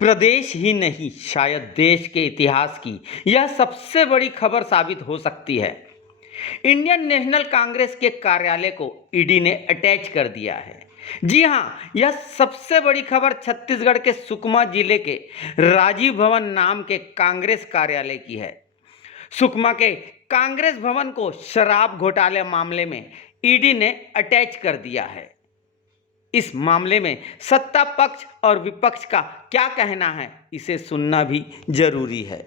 प्रदेश ही नहीं, शायद देश के इतिहास की यह सबसे बड़ी खबर साबित हो सकती है। इंडियन नेशनल कांग्रेस के कार्यालय को ईडी ने अटैच कर दिया है। जी हां, यह सबसे बड़ी खबर छत्तीसगढ़ के सुकमा जिले के राजीव भवन नाम के कांग्रेस कार्यालय की है। सुकमा के कांग्रेस भवन को शराब घोटाले मामले में ईडी ने अटैच कर दिया है। इस मामले में सत्ता पक्ष और विपक्ष का क्या कहना है, इसे सुनना भी जरूरी है।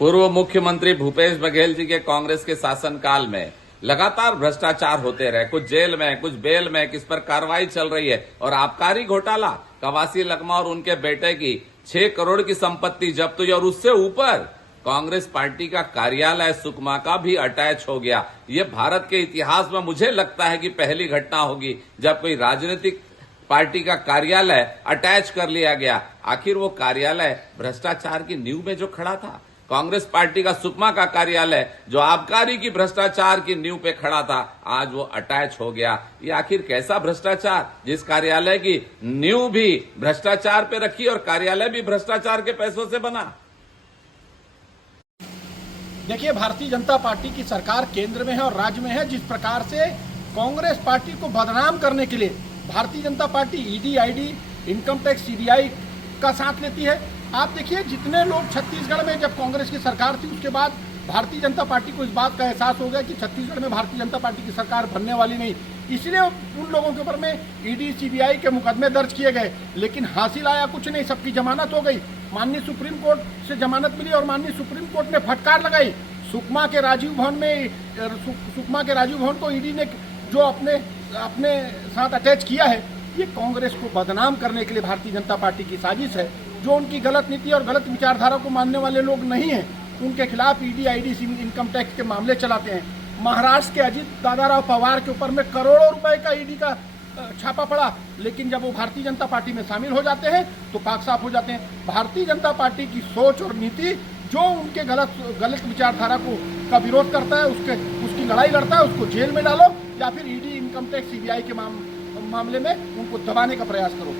पूर्व मुख्यमंत्री भूपेश बघेल जी के कांग्रेस के शासनकाल में लगातार भ्रष्टाचार होते रहे, कुछ जेल में, कुछ बेल में, किस पर कार्रवाई चल रही है। और आबकारी घोटाला, कवासी लखमा और उनके बेटे की 6 करोड़ की संपत्ति जब्त हुई और उससे ऊपर कांग्रेस पार्टी का कार्यालय सुकमा का भी अटैच हो गया। ये भारत के इतिहास में मुझे लगता है कि पहली घटना होगी जब कोई राजनीतिक पार्टी का कार्यालय अटैच कर लिया गया। आखिर वो कार्यालय भ्रष्टाचार की नींव में जो खड़ा था, कांग्रेस पार्टी का सुकमा का कार्यालय जो आबकारी की भ्रष्टाचार की नींव पे खड़ा था, आज वो अटैच हो गया। ये आखिर कैसा भ्रष्टाचार, जिस कार्यालय की नींव भी भ्रष्टाचार पे रखी और कार्यालय भी भ्रष्टाचार के पैसों से बना। देखिए, भारतीय जनता पार्टी की सरकार केंद्र में है और राज्य में है। जिस प्रकार से कांग्रेस पार्टी को बदनाम करने के लिए Bharatiya Janata party ED, ID, income tax, CBI का साथ लेती है। आप देखिए, जितने लोग छत्तीसगढ़ में जब कांग्रेस की सरकार थी उसके बाद भारतीय जनता पार्टी को इस बात का एहसास हो गया कि छत्तीसगढ़ में भारतीय जनता पार्टी की सरकार बनने वाली नहीं, इसलिए उन लोगों के ऊपर में ईडी, सीबीआई के मुकदमे दर्ज किए गए। लेकिन हासिल आया कुछ नहीं, सबकी जमानत हो गई। माननीय सुप्रीम कोर्ट से जमानत मिली और माननीय सुप्रीम कोर्ट ने फटकार लगाई। सुकमा के राजीव भवन को ईडी ने जो अपने साथ अटैच किया है, ये कांग्रेस को बदनाम करने के लिए भारतीय जनता पार्टी की साजिश है। जो उनकी गलत नीति और गलत विचारधारा को मानने वाले लोग नहीं हैं, उनके खिलाफ ईडी, आईडी, इनकम टैक्स के मामले चलाते हैं। महाराष्ट्र के अजीत दादाराव पवार के ऊपर में करोड़ों रुपए का ईडी का छापा पड़ा, लेकिन जब वो भारतीय जनता पार्टी में शामिल हो जाते हैं तो पाक साफ हो जाते हैं। भारतीय जनता पार्टी की सोच और नीति जो उनके गलत विचारधारा का विरोध करता है, उसकी लड़ाई लड़ता है, उसको जेल में डालो या फिर ईडी, इनकम टैक्स, सीबीआई के मामले में उनको दबाने का प्रयास करो।